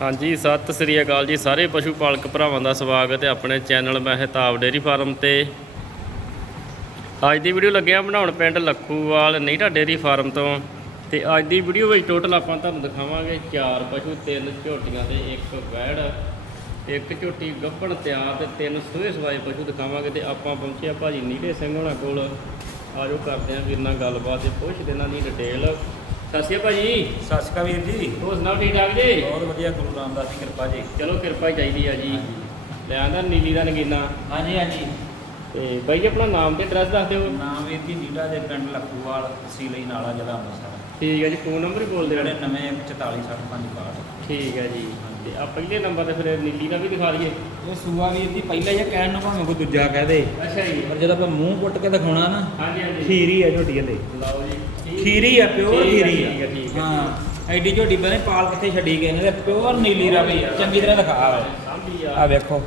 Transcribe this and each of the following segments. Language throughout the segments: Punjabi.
ਹਾਂਜੀ, ਸਤਿ ਸ੍ਰੀ ਅਕਾਲ ਜੀ। ਸਾਰੇ ਪਸ਼ੂ ਪਾਲਕ ਭਰਾਵਾਂ ਦਾ ਸਵਾਗਤ ਹੈ ਆਪਣੇ ਚੈਨਲ ਮਹਿਤਾਬ ਡੇਰੀ ਫਾਰਮ ਤੇ। ਅੱਜ ਦੀ ਵੀਡੀਓ ਲੱਗਿਆ ਬਣਾਉਣ ਪਿੰਡ ਲੱਖੂਵਾਲ ਨੀਟਾ ਡੇਰੀ ਫਾਰਮ ਤੋਂ। ਤੇ ਅੱਜ ਦੀ ਵੀਡੀਓ ਵਿੱਚ ਟੋਟਲ ਆਪਾਂ ਤੁਹਾਨੂੰ ਦਿਖਾਵਾਂਗੇ ਚਾਰ ਪਸ਼ੂ, ਤਿੰਨ ਝੋਟੀਆਂ ਤੇ ਇੱਕ ਵੈੜ। ਇੱਕ ਝੋਟੀ ਗੱਭਣ ਤਿਆਰ ਤੇ ਤਿੰਨ ਸੂਏ ਸਵਾਏ ਪਸ਼ੂ ਦਿਖਾਵਾਂਗੇ ਤੇ ਆਪਾਂ ਪਹੁੰਚੇ ਆ ਭਾਜੀ ਨੀਲੇ ਸਿੰਘ ਹੋਣਾ ਕੋਲ। ਆਜੋ ਕਰਦੇ ਆਂ ਵੀਰ ਨਾਲ ਗੱਲਬਾਤ ਤੇ ਪੁੱਛਦੇ ਇਹਨਾਂ ਦੀ ਡਿਟੇਲ ਸਤਿ ਸ਼੍ਰੀ ਅਕਾਲ ਭਾਜੀ। ਸਤਿ ਸ਼੍ਰੀ ਅਕਾਲ ਵੀਰ ਜੀ। ਹੋਰ ਸੁਣਾਓ ਠੀਕ ਠਾਕ ਜੀ? ਬਹੁਤ ਵਧੀਆ ਗੁਰੂ ਰਾਮਦਾਸ ਦੀ ਕਿਰਪਾ ਜੀ। ਚਲੋ ਕਿਰਪਾ ਹੀ ਚਾਹੀਦੀ ਆ ਜੀ। ਲੈ ਆਂਦਾ ਨੀਲੀ ਦਾ ਨਗੀਨਾ। ਹਾਂਜੀ ਹਾਂਜੀ। ਤੇ ਬਾਈ ਜੀ ਆਪਣਾ ਨਾਮ ਤੇ ਐਡਰੈਸ ਦੱਸ ਦਿਓ। ਨਾਮ ਵੀਰ ਜੀ ਨੀਟਾ ਦੇ ਪਿੰਡ ਲੱਖੂਵਾਲ ਤਹਿਸੀਲ ਨਾਲਾ ਜ਼ਿਲ੍ਹਾ ਅੰਮ੍ਰਿਤਸਰ। ਠੀਕ ਹੈ ਜੀ ਫੋਨ ਨੰਬਰ ਹੀ ਬੋਲ ਦਿਓ। ਜਿਹੜੇ ਨਵੇਂ 44 65 ਕਾਰਡ ਠੀਕ ਹੈ ਜੀ। ਤੇ ਆ ਪਹਿਲੇ ਨੰਬਰ ਤੇ ਫਿਰ ਨੀਲੀ ਦਾ ਵੀ ਦਿਖਾ ਦਈਏ। ਇਹ ਸੂਆ ਵੀਰ ਜੀ ਪਹਿਲਾਂ ਹੀ ਕਹਿਣ ਨੂੰ ਭਾਵੇਂ ਕੋਈ ਦੂਜਾ ਕਹਿ ਦੇ। ਅੱਛਾ ਜੀ। ਪਰ ਜਦੋਂ ਆਪਾਂ ਮੂੰਹ ਪੁੱਟ ਕੇ ਦਿਖਾਉਣਾ ਨਾ ਹਾਂਜੀ ਹਾਂਜੀ। ਖੀਰੀ ਹੈ ਝੋਟੀ ਇਹਦੇ। ਲਓ ਜੀ ਖੀਰੀ ਆ ਪਿਓਰ ਠੀਕ ਹੈ, ਖੀਰੀ ਠੀਕ ਹੈ, ਠੀਕ ਹੈ। ਆ। ਹਾਂ। ਐਡੀ ਝੋਟੀ ਬਣੇ ਪਾਲ ਕਿੱਥੇ ਛੱਡੀ ਗਏ ਨੇ ਪਿਓਰ ਨੀਲੀ ਰਾਵੀ ਚੰਗੀ ਤਰ੍ਹਾਂ ਦਿਖਾ ਵਾ ਸਾਂਭੀ ਆ। ਆ ਵੇਖੋ।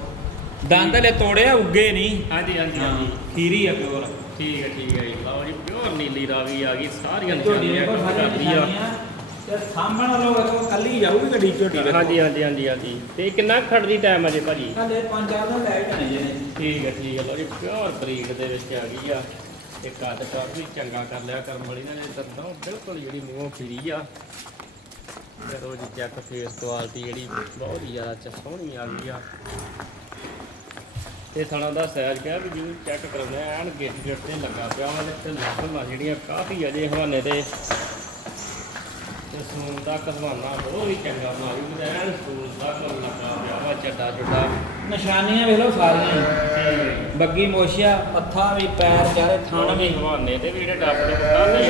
ਦੰਦ ਲੈ ਤੋੜਿਆ ਉੱਗੇ ਨਹੀਂ। ਹਾਂਜੀ ਹਾਂਜੀ ਹਾਂ ਹਾਂਜੀ। ਖੀਰੀ ਆ ਪਿਓਰ ਠੀਕ ਹੈ ਠੀਕ ਹੈ ਜੀ। ਲਓ ਜੀ ਪਿਓਰ ਨੀਲੀ ਰਾਵੀ ਆ ਗਈ। ਸਾਰੀਆਂ ਝੋਟੀ ਨਿਸ਼ਾਨੀਆਂ ਵੇਖੋ ਸਾਰੀਆਂ ਕਰਦੀ ਆ। ਨਿਸ਼ਾਨੀਆਂ। ਤੇ ਸਾਹਮਣ ਵਾਲੋ ਵੇਖੋ ਕੱਲੀ ਜਾਊਗੀ ਗੱਡੀ ਝੋਟੀ ਵੇਖੋ ਹਾਂਜੀ ਹਾਂਜੀ ਹਾਂਜੀ ਹਾਂਜੀ। ਤੇ ਕਿੰਨਾ ਕੁ ਖੜਦੀ ਟਾਈਮ ਅਜੇ ਭਾਜੀ? ਹਲੇ ਪੰਜ ਚਾਰ ਦਿਨ ਲੈ ਜਾਣੇ ਜੇ। ਨੇ ਠੀਕ ਹੈ ਠੀਕ ਹੈ ਲਓ ਜੀ ਪਿਓਰ ਬਰੀਡ ਦੇ ਵਿੱਚ ਆ ਗਈ ਆ। ਤੇ ਕੱਦ ਕੱਦ ਵੀ ਚੰਗਾ ਕਰ ਲਿਆ ਕਰਨ ਵਾਲੀ ਨੇ ਦੰਦਾਂ ਬਿਲਕੁਲ ਜਿਹੜੀ ਮੂੰਹੋਂ ਫਿਰੀ ਆ। ਕਰੋ ਜੀ ਚੈੱਕ ਫੇਸ ਕੁਆਲਿਟੀ ਜਿਹੜੀ ਬਹੁਤ ਹੀ ਜ਼ਿਆਦਾ ਚ ਸੋਹਣੀ ਆ ਗਈ ਆ। ਤੇ ਥਣਾ ਦਾ ਸਾਈਜ਼ ਕਿਹਾ ਵੀ ਜਿਹਨੂੰ ਚੈੱਕ ਕਰਾਉਂਦੇ ਐਨ ਗਿੱਟ ਗਿੱਟ ਤੇ ਲੱਗਾ ਪਿਆ ਵਾ ਤੇ ਲੱਖਾਂ ਜਿਹੜੀਆਂ ਕਾਫੀ ਅਜੇ ਹਵਾਨੇ ਤੇ ਤੇ ਸੂਨ ਦਾ ਕਸਵਾਨਾ ਬਹੁਤ ਹੀ ਚੰਗਾ ਤੇ ਐਨ ਸੂਨ ਦਾ ਕੰਮ ਲੱਗਾ ਪਿਆ ਵਾ ਚੱਡਾ ਚੱਡਾ। ਨਿਸ਼ਾਨੀਆਂ ਵੇਖ ਲਓ ਸਾਰੀਆਂ ਹੀ। ਤੇ ਬੱਗੀ ਮੋਸ਼ੀਆ ਪੱਥਾ ਵੀ ਪੈਰ ਚਾਰੇ ਥਣ ਵੀ। ਹਵਾਨੇ ਤੇ ਵੀ ਜਿਹੜੇ ਦੇ ਆ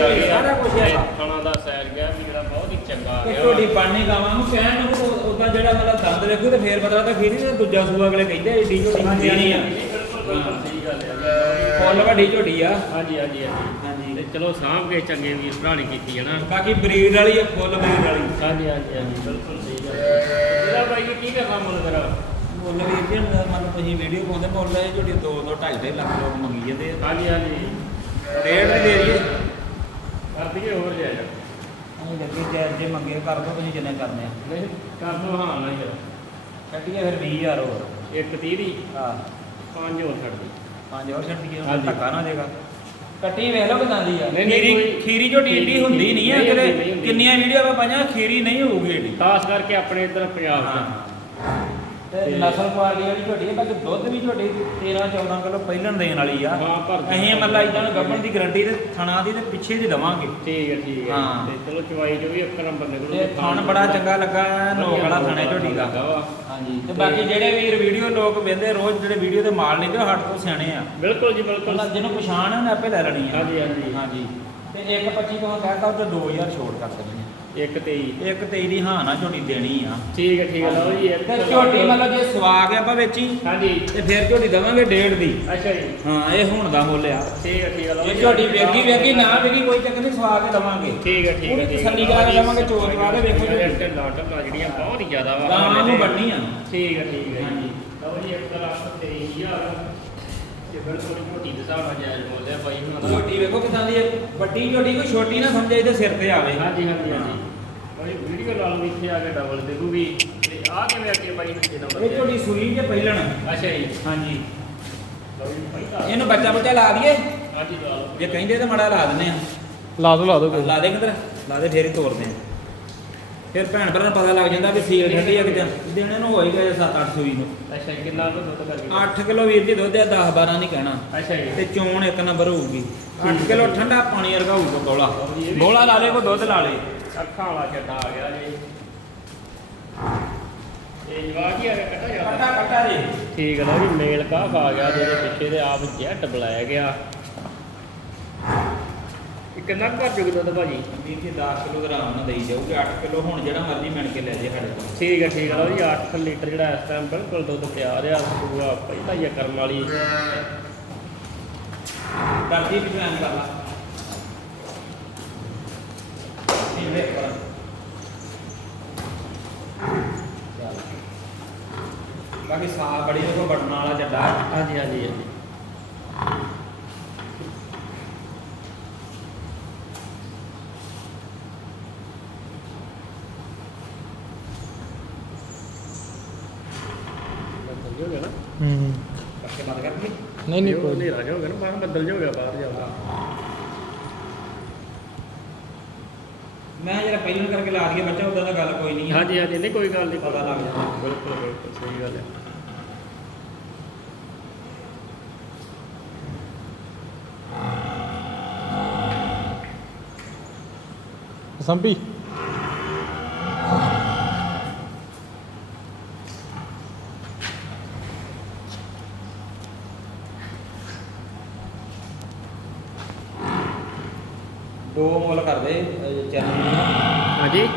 ਗਏ ਆ ਸਾਰਾ ਕੁਛ। ਤੇ ਥਣਾ ਦਾ ਸਾਈਜ਼ ਗਿਆ ਵੀ ਜਿਹੜਾ ਬਹੁਤ ਹੀ ਚੰਗਾ ਆ। ਗਿਆ ਝੋਟੀ ਬਣਨੀ ਗਾਵਾਂ ਨੂੰ ਕਹਿਣ ਨੂੰ ਉਦਾਂ ਜਿਹੜਾ ਮਤਲਬ ਦੰਦ ਵੇਖੂ ਤੇ ਫੇਰ ਪਤਾ ਤਾਂ ਖੀਰੀ ਤੇ ਦੂਜਾ ਸੂਆ ਅਗਲੇ ਕਹਿੰਦੇ ਏਡੀ ਝੋਟੀ ਹੁੰਦੀ ਨਹੀਂ ਆ ਬਿਲਕੁਲ ਸਹੀ ਗੱਲ ਹੈ ਫੁੱਲ ਵੱਡੀ ਝੋਟੀ ਆ। ਹਾਂਜੀ ਹਾਂਜੀ ਹਾਂਜੀ। ਤੇ ਚਲੋ ਸਾਂਭ ਕੇ ਚੰਗੇ ਵੀਰ ਭਰਾਣੀ ਕੀਤੀ ਹੈ ਨਾ। ਬਾਕੀ ਬਰੀਡ ਵਾਲੀ ਆ ਫੁੱਲ ਬਰੀਡ ਵਾਲੀ। ਹਾਂਜੀ ਹਾਂਜੀ ਹਾਂਜੀ ਬਿਲਕੁਲ ਸਹੀ ਗੱਲ ਹੈ। ਇਹਦਾ ਬਾਈ ਕੀ ਕਰਨਾ ਮੁੱਲ ਕਰਾ ਮੁੱਲ ਵੀਰ ਜੀ ਮੰਨ ਤੁਸੀਂ ਵੀਡੀਓ ਪਾਉਂਦੇ ਮੁੱਲ ਇਹ ਝੋਟੀ 2 2 2.5 ਲੱਖ ਲੋਕ ਮੰਗੀ ਜਾਂਦੇ ਆ। ਹਾਂਜੀ ਹਾਂਜੀ। ਰੇਟ ਵੀ ਦੇ ਦਈਏ। ਕਰ ਦਈਏ ਹੋਰ ਜਾਇਜ਼। ਅਸੀਂ ਲੱਗੇ ਜੇ ਜੇ ਮੰਗੇ ਕਰ ਦੋ ਤੁਸੀਂ ਜਿੰਨੇ ਕਰਨੇ ਆ। ਨਹੀਂ ਕਰ ਦੋ ਹਾਂ ਨਾ ਯਾਰ ਛੱਡੀਏ ਫਿਰ 20000 ਹੋਰ। ਇੱਕ ਤੀਹ ਦੀ? ਹਾਂ। ਪੰਜ ਹੋਰ ਛੱਡ ਦੇ। ਪੰਜ ਹੋਰ ਛੱਡ ਦਈਏ ਹਾਂਜੀ। ਧੱਕਾ ਨਾ ਦੇਗਾ। ਕੱਟੀ ਵੇਖ ਲਓ ਕਿਦਾਂ ਦੀ ਆ। ਨਹੀਂ, ਨਹੀਂ, ਖੀਰੀ ਕੋਈ- ਖੀਰੀ ਝੋਟੀ ਏਡੀ ਹੁੰਦੀ ਨਹੀਂ ਆ ਨਹੀਂ ਹੁੰਦੀ, ਨਹੀਂ ਕਿਤੇ ਹੁੰਦੀ। ਕਿੰਨੀਆਂ ਵੀਡੀਓ ਆਪਾਂ ਪਾਈਆਂ ਖੀਰੀ ਨਹੀਂ ਹੋਊਗੀ ਏਡੀ। ਖਾਸ ਕਰਕੇ ਆਪਣੇ ਇੱਧਰ ਪੰਜਾਬ 'ਚ। ਤੇ ਤੇ- ਨਸਲ ਕੁਆਲਿਟੀ ਵਾਲੀ ਝੋਟੀ ਹੈ ਬਾਕੀ ਦੁੱਧ ਵੀ ਝੋਟੀ 13 14 ਕਿਲੋ ਪਹਿਲਣ ਦੇਣ ਵਾਲੀ ਆ। ਹਾਂ, ਭਰ ਦਿੰਦੀ। ਅਸੀਂ ਮਤਲਬ ਇਦਾਂ ਗੱਭਣ ਦੀ ਗਾਰੰਟੀ ਤੇ ਥਣਾ ਦੀ ਤੇ ਪਿੱਛੇ ਦੀ ਦਵਾਂਗੇ। ਠੀਕ ਹੈ ਠੀਕ ਹੈ ਹਾਂ। ਤੇ ਚਲੋ ਚਵਾਈ ਜੋ ਵੀ ਇੱਕ ਨੰਬਰ ਨਿਕਲੂ ਤੇ ਥਣ ਬੜਾ ਚੰਗਾ ਲੱਗਾ ਨੋਕ ਵਾਲਾ ਥਣੇ ਝੋਟੀ ਦਾ। ਵਾ। ਹਾਂਜੀ। ਤੇ ਬਾਕੀ ਜਿਹੜੇ ਵੀਰ ਵੀਡੀਓ ਲੋਕ ਵੇਂਦੇ ਰੋਜ਼ ਜਿਹੜੇ ਵੀਡੀਓ ਦੇ ਮਾਲ ਨਿਕਲ ਹੱਟ ਤੋਂ ਸਿਆਣੇ ਆ। ਬਿਲਕੁਲ ਜੀ ਬਿਲਕੁਲ। ਉਹਨਾਂ ਜਿਹਨੂੰ ਪਛਾਣ ਆ ਉਹਨੇ ਆਪੇ ਲੈ ਲੈਣੀ ਆ। ਹਾਂਜੀ ਹਾਂਜੀ। ਹਾਂਜੀ। ਤੇ 125 ਤੋਂ ਕਹਿਤਾ ਉਹ 2000 ਛੋਟ ਕਰ ਸਕਦੇ ਆ 1 23 ਇੱਕ ਤੇਰੀ ਦੀ ਹਾਂ ਨਾ ਝੋਟੀ ਦੇਣੀ ਆ। ਠੀਕ ਹੈ ਠੀਕ ਹੈ ਲਓ ਜੀ ਇੱਕ ਝੋਟੀ ਮਤਲਬ ਜੇ ਸਵਾਗ ਆ ਆਪਾਂ ਵਿੱਚ ਹਾਂਜੀ। ਤੇ ਫਿਰ ਝੋਟੀ ਦਵਾਂਗੇ ਡੇਢ ਦੀ। ਅੱਛਾ ਜੀ। ਹਾਂ ਇਹ ਹੁਣ ਦਾ ਮੁੱਲ ਆ। ਠੀਕ ਹੈ ਠੀਕ ਹੈ ਲਓ ਜੀ। ਝੋਟੀ ਵੇਗੀ ਵੇਗੀ ਨਾ ਵੇਗੀ ਕੋਈ ਚੱਕਰ ਨਹੀਂ ਸਵਾਗ ਦਵਾਂਗੇ। ਠੀਕ ਹੈ ਠੀਕ ਹੈ ਪੂਰੀ ਠੀਕ ਹੈ। ਤਸੱਲੀ ਕੇ ਦੇਵਾਂਗੇ, ਚੋਰ ਕਰਾ ਕੇ ਵੇਖੋ ਜੀ। ਇੱਕ ਜਿਹੜੀਆਂ ਬਹੁਤ ਹੀ ਜ਼ਿਆਦਾ ਵਾ। ਗਾਂ ਆ। ਝੋਟੀ ਵੇਖੋ ਕਿਦਾਂ ਦੀ ਹੈ। ਵੱਡੀ ਝੋਟੀ ਕੋਈ ਛੋਟੀ ਨਾ ਸਮਝੇ ਇਹਦੇ ਸਿਰ ਤੇ ਆਵੇ। ਹਾਂਜੀ ਹਾਂਜੀ ਹਾਂਜੀ। ਬਾਈ ਵੀਡੀਓ ਲਾ ਲਓ ਇੱਥੇ ਆ ਕੇ ਡਬਲ ਦੇਖੂਗੀ। ਤੇ ਆ ਕਿਵੇਂ ਅੱਗੇ ਬਾਈ ਨੀਚੇ ਨੰਬਰ ਇਹ ਝੋਟੀ ਸੂਈ ਜੇ ਪਹਿਲਣ। ਅੱਛਾ ਜੀ। ਹਾਂਜੀ। ਲਓ ਜੀ ਪਹਿਲਾ ਇਹਨੂੰ ਬੱਚਾ ਬੱਚਾ ਲਾ ਦਈਏ। ਹਾਂਜੀ ਲਾ ਲਓ। ਜੇ ਕਹਿੰਦੇ ਤਾਂ ਮੜਾ ਲਾ ਦਿੰਦੇ ਆ। ਲਾ ਦੋ ਲਾ ਦੋ ਲਾ ਦੇ ਕਿਧਰ? ਲਾ ਦੇ ਫੇਰ ਹੀ ਤੋਰਦੇ ਆ। ਫਿਰ ਭੈਣ ਭਰਾ ਨੂੰ ਪਤਾ ਲੱਗ ਜਾਂਦਾ ਵੀ ਸੀਲ ਠੰਡੀ ਆ ਕਿਤੇ। ਦਿਨੇ ਨੂੰ ਹੋਈ ਗਏ 7-8 ਸੂਈ ਨੂੰ। ਅੱਛਾ ਕਿੰਨਾ ਕੁ ਦੁੱਧ ਕਰਕੇ 8 ਕਿਲੋ ਵੀਰ ਜੀ ਦੁੱਧ ਆ 10 12 ਨਹੀਂ ਕਹਿਣਾ। ਅੱਛਾ ਜੀ। ਤੇ ਚੋਣ ਇੱਕ ਨੰਬਰ ਹੋਊਗੀ। 8 ਕਿਲੋ ਠੰਡਾ ਪਾਣੀ ਵਰਗਾ ਹੋਊਗਾ ਬੋਲਾ। ਬੋਲਾ ਲਾ ਲੇ ਕੋ ਦੁੱਧ ਲਾ ਲੇ। ਅੱਖਾਂ ਵਾਲਾ ਚੱਡਾ ਆ ਗਿਆ ਜੀ। ਇਹ ਜਵਾਕ ਹੀ ਆ ਗਿਆ ਕੱਟਾ ਕੱਟਾ ਕੱਟਾ ਜੀ। ਠੀਕ ਹੈ ਲਓ ਜੀ ਮੇਲ ਕਾਫ ਆ ਗਿਆ ਜਿਹਦੇ ਪਿੱਛੇ ਦੇ ਆਪ ਜੈਟ ਬੁਲਾਇਆ ਗਿਆ। ਇਹ ਕਿੰਨਾ ਕੁ ਭਰ ਜੂਗਾ ਦੁੱਧ ਭਾਜੀ। ਵੀਰ ਜੀ 10 ਕਿਲੋ ਗ੍ਰਾਮ ਨਾਲ ਦੇਈ ਜਾਊਗੀ 8 ਕਿਲੋ ਹੁਣ ਜਿਹੜਾ ਮਰਜ਼ੀ ਮਿਣ ਕੇ ਲੈ ਜੇ ਸਾਡੇ ਤੋਂ ਠੀਕ ਹੈ ਠੀਕ ਹੈ ਲਓ ਜੀ 8 ਲੀਟਰ ਜਿਹੜਾ ਇਸ ਟਾਈਮ ਬਿਲਕੁਲ ਦੁੱਧ ਤਿਆਰ ਆ ਪੂਰਾ ਪਹਿਲਾ ਹੀ ਆ ਕਰਮ ਵਾਲੀ। ਕਰਦੀ ਵੀ ਪਲਾਨ ਕਰ ਲਾ। ਇਹ ਵੇਖ ਪਰ ਬਾਕੀ ਸਾਹ ਬੜੀ ਵੇਖੋ ਬਟਨ ਵਾਲਾ ਚੱਡਾ ਹਾਂਜੀ ਹਾਂਜੀ ਹਾਂਜੀ। ਹੂੰ। ਪੱਕੇ ਬੰਦ ਨਹੀਂ ਨਹੀਂ ਕੋਈ ਹਨੇਰਾ ਜਿਹਾ ਹੋ ਗਿਆ ਨਾ ਬਾਹਰ ਬੱਦਲ ਜਿਹਾ ਹੋ ਗਿਆ ਬਾਹਰ ਜਾਂਦਾ ਮੈਂ ਜਰਾ ਪਹਿਲਾਂ ਕਰਕੇ ਲਾ ਦਈਏ ਬੱਚਾ ਉਦਾਂ ਦਾ ਗੱਲ ਕੋਈ ਨਹੀਂ ਹਾਂਜੀ ਹਾਂਜੀ ਨਹੀਂ ਕੋਈ ਗੱਲ ਨਹੀਂ ਪਤਾ ਲੱਗ ਜਾਂਦਾ। ਬਿਲਕੁਲ ਬਿਲਕੁਲ ਸਹੀ ਗੱਲ ਹੈ ਸੰਭੀ ਦੋ ਮੁੱਲ ਕਰਦੇ ਚੈਨਲ ਨੂੰ ਹਾਂਜੀ।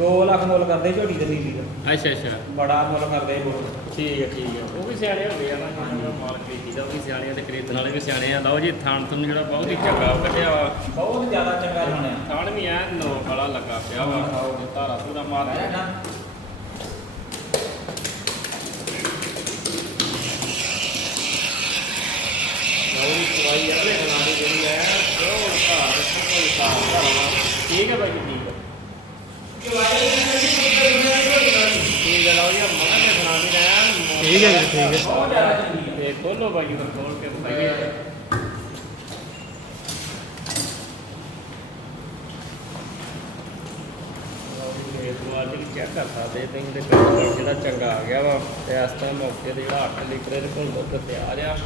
2 ਲੱਖ ਮੁੱਲ ਕਰਦੇ ਝੋਟੀ ਤੇ ਨੀਲੀ ਦਾ। ਅੱਛਾ ਅੱਛਾ। ਬੜਾ ਮੁੱਲ ਕਰਦੇ ਬੋਲ ਠੀਕ ਹੈ ਠੀਕ ਹੈ। ਉਹ ਵੀ ਸਿਆਣੇ ਹੁੰਦੇ ਆ ਨਾ ਜਿਹੜਾ ਮਾਲ ਖਰੀਦੀਦਾ ਉਹ ਵੀ ਸਿਆਣੇ ਆ ਤੇ ਖਰੀਦਣ ਵਾਲੇ ਵੀ ਸਿਆਣੇ ਆ। ਲਓ ਜੀ ਥਾਣ ਤੁਹਾਨੂੰ ਜਿਹੜਾ ਬਹੁਤ ਹੀ ਚੰਗਾ ਉਹ ਕੱਢਿਆ ਵਾ। ਬਹੁਤ ਜ਼ਿਆਦਾ ਚੰਗਾ ਬਣਿਆ ਥਾਣ ਵੀ ਐ ਨੋਕ ਵਾਲਾ ਲੱਗਾ ਪਿਆ ਵਾ। ਧਾਰਾ ਪੂਰਾ ਮਾਰ ਹੈ ਨਾ। ਲਓ ਜੀ ਚਵਾਈ ਅਗਲੇ ਬਣਾ ਦੀ ਜਿਹੜੀ ਹੈ ਉਹ ਦੇ ਕੋਈ ਵਾ। ਠੀਕ ਹੈ ਭਾਈ ਜੀ, ਠੀਕ ਹੈ। ਠੀਕ ਹੈ ਲਓ ਜੀ ਦੇ ਰਿਹਾ ਠੀਕ ਹੈ ਜੀ, ਠੀਕ ਹੈ। ਬਹੁਤ ਜ਼ਿਆਦਾ ਚੰਗੀ ਹੈ। ਤੇ ਖੋਲੋ ਬਾਈ ਨੂੰ ਖੋਲ ਕੇ ਚੈੱਕ ਕਰ ਸਕਦੇ ਤੁਸੀਂ ਤੇ ਜਿਹੜਾ ਚੰਗਾ ਆ ਗਿਆ ਵਾ। ਤੇ ਇਸ ਟਾਈਮ ਮੌਕੇ ਤੇ ਜਿਹੜਾ 8 ਲੀਟਰ ਦੇ ਕੋਲ ਦੁੱਧ ਤਿਆਰ ਆ।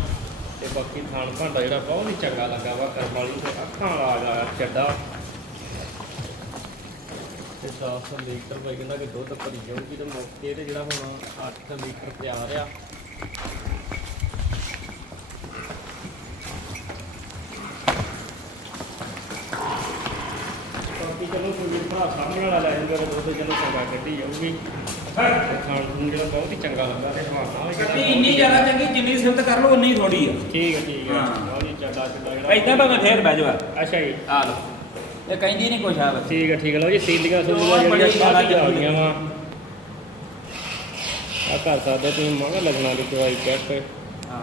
ਤੇ ਬਾਕੀ ਥਾਣ ਭਾਂਡਾ ਜਿਹੜਾ ਬਹੁਤ ਹੀ ਚੰਗਾ ਲੱਗਾ ਵਾ ਕਰਮ ਵਾਲੀ। ਤੇ ਅੱਖਾਂ ਵਾਲਾ ਆ ਗਿਆ ਚੱਡਾ 10 ਲੀਟਰ ਬਾਈ ਕਹਿੰਦਾ ਕਿ ਦੁੱਧ ਭਰੀ ਜਾਊਗੀ ਤੇ ਮੌਕੇ ਤੇ ਜਿਹੜਾ ਹੁਣ 8 ਲੀਟਰ ਤਿਆਰ ਆ। ਬਾਕੀ ਚਲੋ ਕੋਈ ਵੀਰ ਭਰਾ ਸਾਹਮਣੇ ਵਾਲਾ ਲੈ ਜਾਊਗਾ ਤੇ ਦੁੱਧ ਚਲੋ ਚੰਗਾ ਕੱਢੀ ਜਾਊਗੀ। ਤੇ ਖਾਣ ਨੂੰ ਜਿਹੜਾ ਬਹੁਤ ਹੀ ਚੰਗਾ ਲੱਗਾ ਤੇ ਇੰਨੀ ਜ਼ਿਆਦਾ ਚੰਗੀ ਜਿੰਨੀ ਸਿਫਤ ਕਰ ਲਓ ਉਨੀ ਥੋੜੀ ਆ। ਠੀਕ ਹੈ ਠੀਕ ਹੈ। ਹਾਂ। ਜੀ ਚੱਡਾ ਚੱਡਾ ਜਿਹੜਾ ਇਦਾਂ ਭਾਵੇਂ ਫੇਰ ਬਹਿ ਜਾਵਾ ਅੱਛਾ ਜੀ। ਆ ਲਓ। ਇਹ ਕਹਿੰਦੀ ਨਹੀਂ ਕੁਛ ਆ ਬੱਚੇ ਠੀਕ ਹੈ ਠੀਕ ਹੈ ਲਓ ਜੀ ਸੀਲੀਆਂ ਹੋਰ ਸੂਲੀਆਂ ਜਿਹੜੀਆਂ ਜ਼ਿਆਦਾ ਕਾਫੀ ਆ ਚੰਗੀ ਗਈਆਂ ਵਾ। ਆ ਕਰ ਸਕਦੇ ਤੁਸੀਂ ਮਗਰ ਲੱਗਣਾ ਦੀ ਦਵਾਈ ਚੈੱਕ। ਹਾਂ।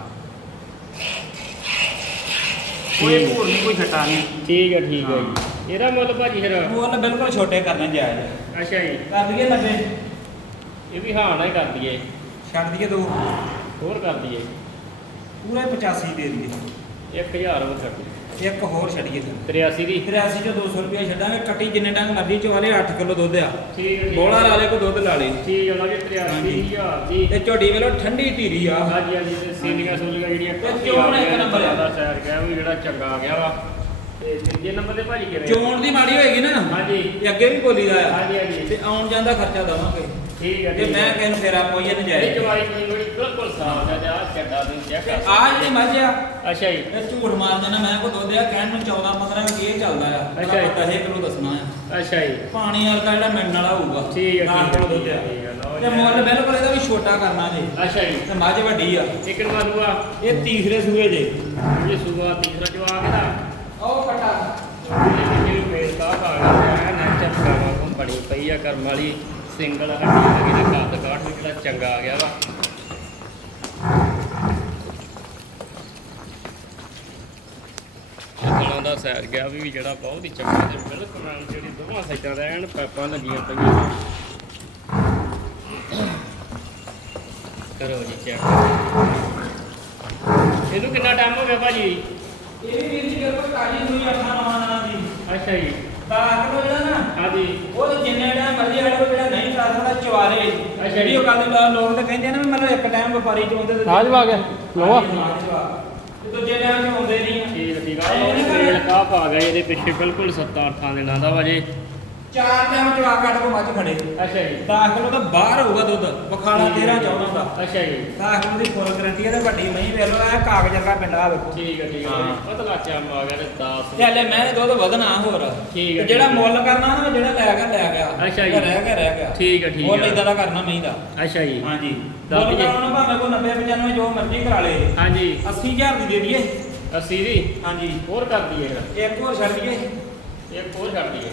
ਕੋਈ ਭੂਰ ਨਹੀਂ ਕੋਈ ਛਟਾ ਨਹੀਂ ਠੀਕ ਹੈ ਠੀਕ ਹੈ। ਜੀ। ਇਹਦਾ ਮੁੱਲ ਭਾਜੀ ਫਿਰ? ਮੁੱਲ ਬਿਲਕੁਲ ਛੋਟੇ ਕਰਨੇ ਜਾਇਜ਼। ਅੱਛਾ ਜੀ। ਕਰ ਦਈਏ 90 ਇਹ ਵੀ ਹਾਂ ਨਾ ਹੀ ਕਰ ਦਈਏ। ਛੱਡ ਦਈਏ ਦੋ। ਹੋਰ ਕਰ ਦਈਏ। ਪੂਰੇ 85 ਦੇ ਦਈਏ। 1000 ਹੋਰ ਛੱਡ ਦਈਏ। ਇੱਕ ਹੋਰ ਛੱਡੀਏ ਫਿਰ 83 ਦੀ। 83 ਚੋਂ 200 ਰੁਪਏ ਛੱਡਾਂਗੇ ਕੱਟੀ ਜਿੰਨੇ ਡੰਗ ਮਰਜ਼ੀ ਚਵਾਲੇ 8 ਕਿਲੋ ਦੁੱਧ ਆ। ਠੀਕ ਹੈ ਬੋਲਾ ਲਾ ਲੇ ਕੋ ਦੁੱਧ ਲਾ ਲੇ। ਠੀਕ ਹੈ ਜੀ 83000 ਦੀ। ਤੇ ਝੋਟੀ ਵੇਲੋ ਠੰਡੀ ਧੀਰੀ ਆ। ਹਾਂਜੀ ਹਾਂਜੀ ਤੇ ਸੀਲੀਆਂ ਸੂਲੀਆਂ ਜਿਹੜੀਆਂ ਤੇ ਚੋਣ ਇੱਕ ਨੰਬਰ ਆ। ਦਾ ਸੈਰ ਗਿਆ ਵੀ ਜਿਹੜਾ ਚੰਗਾ ਆ ਗਿਆ ਵਾ। ਤੇ ਤੀਜੇ ਨੰਬਰ ਤੇ ਭਾਜੀ ਕਿਵੇਂ ਚੋਣ ਦੀ ਮਾੜੀ ਹੋਏਗੀ ਨਾ। ਹਾਂਜੀ। ਤੇ ਅੱਗੇ ਵੀ ਬੋਲੀ ਦਾ ਆ। ਹਾਂਜੀ ਹਾਂਜੀ। ਤੇ ਆਉਣ ਜਾਣ ਦਾ ਖਰਚਾ ਦਵਾਂਗੇ। ਠੀਕ ਹੈ ਜੇ ਠੀਕ ਮੈਂ ਹੈ। ਕਿਸੇ ਨੂੰ ਫੇਰਾ ਪੋਈਏ ਨਾ ਇਹ ਜਾਏ ਜਵਾਈ ਬੜੀ ਬਿਲਕੁਲ ਸਾਫ਼ ਹੈ ਤੇ ਆਹ ਚੱਡਾ ਦੀ ਚੈੱਕ ਤੇ ਆ। ਜਿਹੜੀ ਮੱਝ ਆ ਅੱਛਾ ਜੀ। ਇਹ ਝੂਠ ਮਾਰ ਦੇਣਾ ਮੈਂ ਕੋ ਦੁੱਧ ਆ ਕਹਿਣ ਨੂੰ 14 15 ਕਿ ਇਹ ਚੱਲਦਾ ਆ। ਅੱਛਾ ਜੀ। 10 ਕਿਲੋ ਦੱਸਣਾ ਆ। ਅੱਛਾ ਜੀ। ਪਾਣੀ ਵਰਗਾ ਜਿਹੜਾ ਮਿਲਣ ਵਾਲਾ ਹੋਊਗਾ ਠੀਕ ਹੈ, ਦਸ ਠੀਕ ਹੈ, ਕਿਲੋ ਦੁੱਧ ਆ। ਠੀਕ ਹੈ, ਲਓ ਤੇ ਜੀ। ਮੁੱਲ ਬਿਲਕੁਲ ਇਹਦਾ ਵੀ ਛੋਟਾ ਕਰਨਾ ਜੇ। ਅੱਛਾ ਜੀ। ਤੇ ਮੱਝ ਵੱਡੀ ਆ। ਇੱਕ ਨੰਬਰ ਦੂਆ ਇਹ ਤੀਸਰੇ ਸੂਏ ਜੇ। ਇਹ ਸੂਆ ਤੀਸਰਾ ਜਵਾਬ ਇਹਦਾ ਉਹ ਕਟਾ ਇਹ ਮੇਲ ਦਾ ਭਾਗ ਹੈ ਨਾ ਚੱਕਾ ਵਾਂਗੂ ਬਣੀ ਪਈ ਆ ਕਰਮ ਵਾਲੀ ਸਿੰਗਲ ਹੱਡੀ ਲੱਗੀ ਤੇ ਕੱਦ ਕਾਠ ਵੀ ਜਿਹੜਾ ਚੰਗਾ ਆ ਗਿਆ ਵਾ ਗਲਾਂ ਦਾ ਸੈਰ ਗਿਆ ਵੀ ਜਿਹੜਾ ਬਹੁਤ ਹੀ ਚੰਗਾ ਤੇ ਬਿਲਕੁਲ ਨਾਲ ਜਿਹੜੀ ਦੋਵਾਂ ਸਾਈਡਾਂ ਦਾ ਐਨ ਪਾਈਪਾਂ ਲੱਗੀਆਂ ਪਈਆਂ। ਕਰੋ ਜੀ ਚੈੱਕ ਇਹਨੂੰ ਕਿੰਨਾ ਟਾਈਮ ਹੋ ਗਿਆ ਭਾਜੀ? ਇਹ ਵੀ ਵੀਰ ਜੀ ਬਿਲਕੁਲ ਤਾਜੀ ਸੂਈ ਅੱਠਾਂ ਨੌਂ ਦਿਨਾਂ ਦੀ ਅੱਛਾ ਜੀ। ਤਾਂ ਕਿਲੋ ਜਿਹੜਾ ਨਾ ਹਾਂਜੀ। ਉਹ ਤੇ ਜਿੰਨੇ ਟਾਈਮ ਮਰਜ਼ੀ ਕੋਲ ਜਿਹੜਾ ਨਹੀਂ ਕਰ ਸਕਦਾ ਚਵਾਰੇ ਅੱਛਾ ਜੀ। ਉਹ ਗੱਲ ਲਾ- ਲੋਕ ਤਾਂ ਕਹਿੰਦੇ ਨੇ ਮਤਲਬ ਇੱਕ ਟਾਈਮ ਵਪਾਰੀ ਚੋਂਦੇ ਤੇ ਆ ਜਵਾ ਗਿਆ ਹਾਂ, ਜਵਾ। ਤੇ ਦੂਜੇ ਚ ਨਹੀਂ ਆ। ਠੀਕ ਠੀਕ ਆ ਉਹ ਤੇਲ ਕਾਪ ਆ ਗਿਆ ਇਹਦੇ ਪਿੱਛੇ ਬਿਲਕੁਲ 7-8 ਦਿਨਾਂ ਦਾ ਵਜੇ ਚਾਰ ਟਾਈਮ ਚਵਾ ਕੱਢ ਕੋ ਮੱਝ ਖੜੇ। ਅੱਛਾ ਜੀ। 10 ਕਿਲੋ ਤਾਂ ਬਾਹਰ ਹੋਊਗਾ ਦੁੱਧ ਬਖਾਲਾ 13 14 ਦਾ। ਅੱਛਾ ਜੀ। 10 ਕਿਲੋ ਦੀ ਫੁੱਲ ਗਰੰਟੀ ਹੈ ਤੇ ਵੱਡੀ ਮਹੀਂ ਵੇਖ ਲਓ ਇਹ ਕਾਗਜ਼ ਵਰਗਾ ਪਿੰਡਾ ਆ ਵੇਖੋ। ਠੀਕ ਹੈ ਠੀਕ ਹੈ। ਹਾਂ। ਪਤਲਾ ਚਾਮ ਆ ਗਿਆ ਤੇ 10 ਤੇ ਹਲੇ ਮੈਂ ਦੁੱਧ ਵਧਣਾ ਹੋਰ। ਠੀਕ ਹੈ, ਜਿਹੜਾ ਹੈ। ਮੁੱਲ ਕਰਨਾ ਨਾ ਜਿਹੜਾ ਲੈ ਗਿਆ ਲੈ ਗਿਆ। ਅੱਛਾ ਜੀ। ਰਹਿ ਗਿਆ ਰਹਿ ਗਿਆ। ਠੀਕ ਹੈ, ਠੀਕ ਮੁੱਲ ਹੈ। ਇਦਾਂ ਦਾ ਕਰਨਾ ਮਹੀਂ ਦਾ। ਅੱਛਾ ਜੀ। ਹਾਂਜੀ। ਦੱਸ ਮੁੱਲ। ਕਰਾਉਣਾ ਭਾਵੇਂ ਕੋ 90 95 ਜੋ ਮਰਜ਼ੀ ਕਰਾ ਲੇ। ਹਾਂਜੀ। 80000 ਦੀ ਦੇ ਦਈਏ। 80 ਦੀ? ਹਾਂਜੀ। ਹੋਰ ਕਰ ਦਈਏ। ਇੱਕ ਹੋਰ ਛੱਡ ਦਈਏ। ਇੱਕ ਹੋਰ ਛੱਡ ਦਈਏ।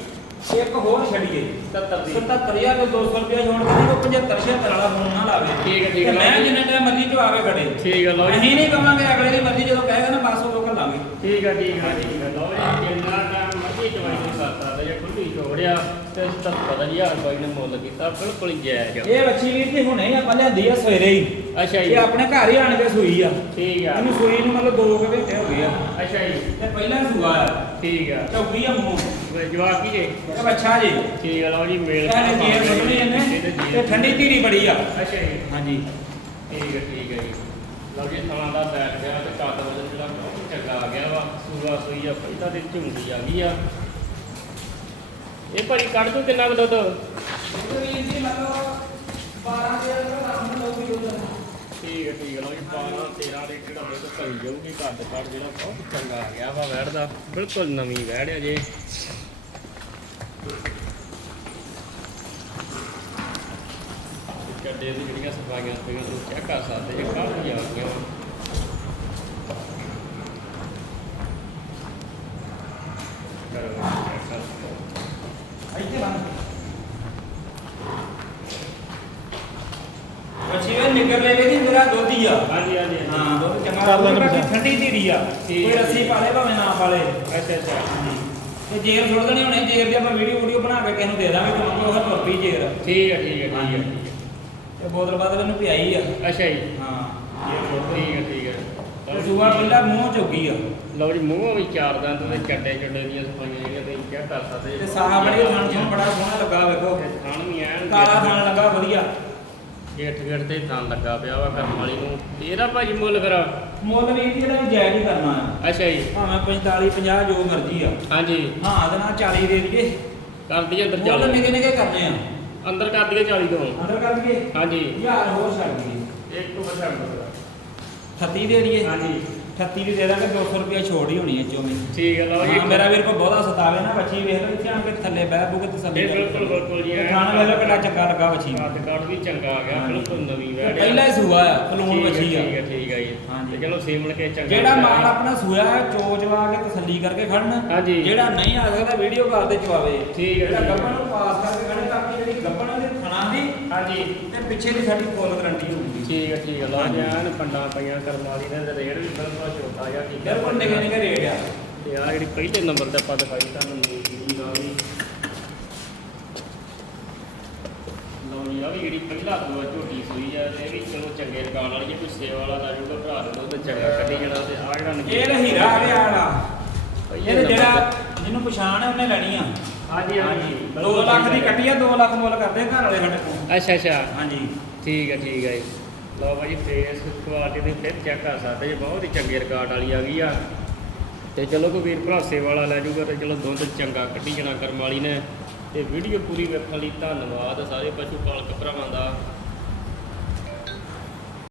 ਇੱਕ ਹੋਰ ਛੱਡੀਏ। 70 ਦੀ 77000 ਤੋਂ 200 ਰੁਪਏ ਛੋੜ ਕੇ ਉਹ 75 76 ਵਾਲਾ ਫੋਨ ਨਾ ਲਾਵੇ। ਠੀਕ ਹੈ, ਠੀਕ ਹੈ, ਮੈਂ। ਜਿੰਨੇ ਟਾਈਮ ਮਰਜ਼ੀ ਚ ਆਵੇ ਖੜੇ। ਠੀਕ ਹੈ ਲਓ ਅਸੀਂ ਨਹੀਂ ਕਵਾਂਗੇ ਅਗਲੇ ਦੀ ਮਰਜ਼ੀ ਜਦੋਂ ਕਹੇਗਾ ਨਾ ਬਸ ਉਹ ਕਰ ਲਾਂਗੇ ਠੀਕ ਹੈ ਠੀਕ ਹੈ ਠੀਕ ਹੈ ਲਓ ਜੀ ਜਿੰਨਾ ਟਾਈਮ ਮਰਜ਼ੀ ਚਵਾਈ ਨਹੀਂ ਕਰਦਾ ਤੇ ਜੇ ਖੁੱਲੀ ਛੋੜਿਆ ਤੇ 77000 ਬਾਈ ਨੇ ਮੁੱਲ ਕੀਤਾ ਬਿਲਕੁਲ ਹੀ ਜਾਇਜ਼ ਆ। ਇਹ ਬੱਚੀ ਵੀਰ ਜੀ ਹੁਣੇ ਆਪਾਂ ਲਿਆਂਦੀ ਆ ਸਵੇਰੇ ਹੀ। ਅੱਛਾ ਜੀ। ਇਹ ਆਪਣੇ ਘਰ ਹੀ ਆਣ ਕੇ ਸੂਈ ਆ। ਠੀਕ ਆ। ਇਹਨੂੰ ਸੂਈ ਨੂੰ ਮਤਲਬ 2 ਘੰਟੇ ਹੋ ਗਏ ਆ। ਅੱਛਾ ਜੀ। ਤੇ ਪਹਿਲਾਂ ਸੂਆ ਆ। ਠੀਕ ਆ। ਚੌਕੀ ਆ ਮੂੰਹ। ਤੇ ਜਵਾਕ ਕੀ ਜੇ? ਇਹ ਬੱਚਾ ਜੀ। ਠੀਕ ਆ ਲਓ ਜੀ ਮੇਲ ਇਹਨੇ ਜੇਰ ਸੁੱਟਣੀ ਇਹਨੇ ਤੇ ਠੰਡੀ ਧੀਰੀ ਬੜੀ ਆ। ਅੱਛਾ ਜੀ। ਹਾਂਜੀ। ਠੀਕ ਹੈ ਠੀਕ ਹੈ ਜੀ। ਲਓ ਜੀ ਥਾਣਾ ਦਾ ਬੈਠ ਗਿਆ ਤੇ ਕੱਦ ਵਜਨ ਜਿਹੜਾ ਬਹੁਤ ਚੰਗਾ ਆ ਗਿਆ ਵਾ। ਸੂਆ ਸੂਈ ਆ ਪਹਿਲਾਂ ਤੇ ਝੁੰਡੀ ਆ ਗਈ ਆ। ਇਹ ਭਾਈ ਕੱਢ ਦੂ ਕਿੰਨਾ ਕੁ ਦੁੱਧ? ਵੀਰ ਜੀ ਮਤਲਬ 12 ਦੇ ਅੰਦਰ ਲੋਕੀ ਦੁੱਧ ਠੀਕ ਹੈ ਠੀਕ ਹੈ ਲਓ ਜੀ 12 13 ਲੀਟਰ ਦਾ ਦੁੱਧ ਭਰੀ ਜਾਊਗੀ ਕੱਦ ਕੱਢ ਜਿਹੜਾ ਬਹੁਤ ਚੰਗਾ ਆ ਗਿਆ ਵਾ ਵੈੜ ਦਾ ਬਿਲਕੁਲ ਨਵੀਂ ਵੈੜ ਆ ਜੇ। ਕੱਡੇ ਦੀ ਜਿਹੜੀਆਂ ਸਫਾਈਆਂ ਸਫਾਈਆਂ ਤੁਸੀਂ ਚੈੱਕ ਕਰ ਸਕਦੇ? ਜੇ ਕਾਫੀ ਆ ਗਈਆਂ ਨਿਕਰ ਮੇਰਾ ਦੁੱਧ ਹਾਂਜੀ ਹਾਂਜੀ ਹਾਂਜੀ। ਹਾਂ ਚੰਗਾ। ਠੰਡੀ ਧੀਰੀ ਆ। ਕੋਈ। ਰੱਸੀ ਪਾਲੇ ਭਾਵੇਂ ਨਾ ਪਾਲੇ। ਅੱਛਾ ਅੱਛਾ। ਤੇ ਜੇਰ ਸੁੱਟ ਦੇਣੀ ਹੁਣੇ ਜੇਰ ਦੀ ਆਪਾਂ ਵੀਡੀਓ ਵੀਡੀਓ ਬਣਾ ਕੇ ਕਿਸੇ ਨੂੰ ਦੇ ਦਾਂਗੇ ਤੁਹਾਨੂੰ ਉਹ ਟੋਪੀ ਜੇਰ ਠੀਕ ਹੈ ਠੀਕ ਹੈ ਠੀਕ ਹੈ। ਤੇ ਬੋਤਲ ਬਾਦਲ ਇਹਨੂੰ ਪਿਆਈ ਆ। ਅੱਛਾ ਜੀ। ਹਾਂ। ਠੀਕ ਹੈ ਠੀਕ ਹੈ। ਤੇ ਸੂਆ ਪਹਿਲਾਂ ਮੂੰਹ ਚੁੱਗੀ ਆ। ਲਓ ਜੀ ਮੂੰਹ ਵੀ ਚਾਰ ਦੰਦ ਤੇ ਚੱਡੇ ਚੱਡੇ ਦੀਆਂ ਸਫਾਈਆਂ ਜਿਹੜੀਆਂ ਤੁਸੀਂ ਚੈੱਕ ਕਰ ਸਕਦੇ ਤੇ ਸਾਹ ਬੜੀ ਥਣ ਥਣ ਬੜਾ ਸੋਹਣਾ ਲੱਗਾ ਵੇਖੋ। ਤੇ ਥਣ ਵੀ ਐਨ ਕਾਲਾ ਥਣ ਲੱਗਾ ਵਧੀਆ। ਗੇਟ ਗੇਟ ਤੇ ਥਣ ਲੱਗਾ ਪਿਆ ਵਾ ਕਰਮ ਵਾਲੀ ਨੂੰ। ਇਹਦਾ ਭਾਜੀ ਮੁੱਲ ਫਿਰ? ਮੁੱਲ ਵੀ ਜਿਹੜਾ ਵੀ ਜਾਇਜ਼ ਹੀ ਕਰਨਾ ਆ। ਅੱਛਾ ਜੀ। ਭਾਵੇਂ 45 50 ਜੋ ਮਰਜ਼ੀ ਆ। ਹਾਂਜੀ। ਹਾਂ ਤੇ ਨਾਲ 40 ਦੇ ਦਈਏ। ਕਰ ਦਈਏ ਅੰਦਰ ਚੱਲ। ਨਿੱਕੇ ਨਿੱਕੇ ਕਰਨੇ ਆ। ਅੰਦਰ ਕਰ ਦਈਏ 40 ਤੋਂ। ਅੰਦਰ ਕਰ ਦਈਏ? ਹਾਂਜੀ। ਯਾਰ ਹੋਰ ਛੱਡ ਦਈਏ। ਇੱਕ ਤੋਂ 38 ਦੇ ਦਈਏ? ਹਾਂਜੀ। 38 ਦੀ ਦੇ ਦਾਂਗੇ 200 ਰੁਪਏ ਛੋੜ ਹੀ ਹੋਣੀ ਹੈ ਚੋਂ ਠੀਕ ਹੈ ਲਓ ਜੀ। ਹਾਂ ਮੇਰਾ ਵੀਰ ਕੋ ਬਹੁਤਾ ਸਤਾਵੇ ਨਾ ਬੱਚੀ ਵੇਖ ਲਓ ਇੱਥੇ ਕੇ ਥੱਲੇ ਬਹਿ ਬੂ ਕੇ ਤਸੱਲੀ ਕਰ ਬਿਲਕੁਲ ਬਿਲਕੁਲ ਜੀ ਖਾਣਾ ਵੇਖ ਲਓ ਕਿੰਨਾ ਚੰਗਾ ਲੱਗਾ ਬੱਚੀ ਕੱਦ ਕੱਦ ਵੀ ਚੰਗਾ ਆ ਗਿਆ ਬਿਲਕੁਲ ਨਵੀਂ ਤੇ ਵੈੜ ਪਹਿਲਾ ਹੀ ਸੂਆ ਆ ਕਲੂਨ ਹੈ, ਬੱਚੀ ਆ। ਠੀਕ ਹੈ ਠੀਕ ਹੈ ਜੀ। ਹਾਂਜੀ। ਤੇ ਚਲੋ ਸੀਮਣ ਕੇ ਚੰਗਾ ਜਿਹੜਾ ਮਾਲ। ਆਪਣਾ ਸੂਆ ਹੈ ਚੋਚਵਾ ਕੇ ਤਸੱਲੀ ਕਰਕੇ ਖੜਨ। ਹਾਂਜੀ। ਜਿਹੜਾ ਨਹੀਂ ਆ ਸਕਦਾ ਵੀਡੀਓ ਕਾਲ ਤੇ ਚਵਾਵੇ ਠੀਕ ਹੈ, ਜਿਹੜਾ ਹੈ। ਗੱਬਣ ਨੂੰ ਪਾਸ ਕਰਕੇ ਖੜੇ ਤਾਂ ਆਪਣੀ ਜਿਹੜੀ ਗੱਬਣ ਦੇ ਥਣਾ ਦੀ ਹਾਂਜੀ। ਤੇ ਪਿੱਛੇ ਦੀ ਸਾਡੀ ਫੁੱਲ ਗਰੰਟੀ ਹੋਊਗੀ ਠੀਕ ਹੈ ਠੀਕ ਹੈ ਲਓ ਜੀ ਹਾਂਜੀ। ਐਨ ਪੰਡਾ ਪਈਆਂ ਕਰਮ ਵਾਲੀ ਨੇ ਤੇ ਰੇਟ ਵੀ ਬਿਲਕੁਲ ਛੋਟਾ ਜਿਹਾ ਠੀਕ ਹੈ ਬਿਲਕੁਲ ਨਿੱਕੇ ਨਿੱਕੇ ਰੇਟ ਆ? ਤੇ ਆ ਜਿਹੜੀ ਪਹਿਲੇ ਨੰਬਰ ਤੇ ਆਪਾਂ ਦਿਖਾਈ ਤੁਹਾਨੂੰ ਮੂਵੀ ਦਾ ਵੀ ਲਓ ਜੀ ਆ ਵੀ ਜਿਹੜੀ ਪਹਿਲਾ ਦੂਆ ਝੋਟੀ ਸੂਈ ਆ ਇਹ ਵੀ ਚਲੋ ਚੰਗੇ ਰਿਕਾਰਡ ਵਾਲੀ ਜੇ ਕੋਈ ਸੇਵਾ ਵਾਲਾ ਲੈ ਜਾਊਗਾ ਭਰਾ ਦੇ ਦੁੱਧ ਚੰਗਾ ਕੱਢੀ ਜਾਣਾ ਤੇ ਆ ਜਿਹੜਾ ਇਹ ਤਾਂ ਹੀਰਾ ਪਹਿਲੇ ਇਹ ਜਿਹੜਾ ਜਿਹਨੂੰ ਪਛਾਣ ਹੈ ਉਹਨੇ ਲੈਣੀ ਆ। ਹਾਂਜੀ ਹਾਂਜੀ। 2 ਲੱਖ ਦੀ ਕੱਟੀ ਆ 2 ਲੱਖ ਮੁੱਲ ਕਰਦੇ ਘਰ ਵਾਲੇ ਸਾਡੇ ਕੋਲ ਅੱਛਾ ਅੱਛਾ। ਹਾਂਜੀ। ਠੀਕ ਹੈ ਠੀਕ ਹੈ ਜੀ। ਲਓ ਭਾਜੀ ਫੇਸ ਕੁਆਲਿਟੀ ਦੇ ਫਿਰ ਚੈੱਕ ਕਰ ਸਕਦੇ ਜੀ ਬਹੁਤ ਹੀ ਚੰਗੇ ਰਿਕਾਰਡ ਵਾਲੀ ਆ ਗਈ ਆ। ਤੇ ਚਲੋ ਕੋਈ ਵੀਰ ਭਰਾ ਸੇਵਾ ਵਾਲਾ ਲੈ ਜਾਊਗਾ ਤੇ ਚਲੋ ਦੁੱਧ ਚੰਗਾ ਕੱਢੀ ਜਾਣਾ ਕਰਮ ਵਾਲੀ ਨੇ। ਤੇ ਵੀਡੀਓ ਪੂਰੀ ਵੇਖਣ ਲਈ ਧੰਨਵਾਦ ਸਾਰੇ ਪਸ਼ੂ ਪਾਲਕ ਭਰਾਵਾਂ ਦਾ।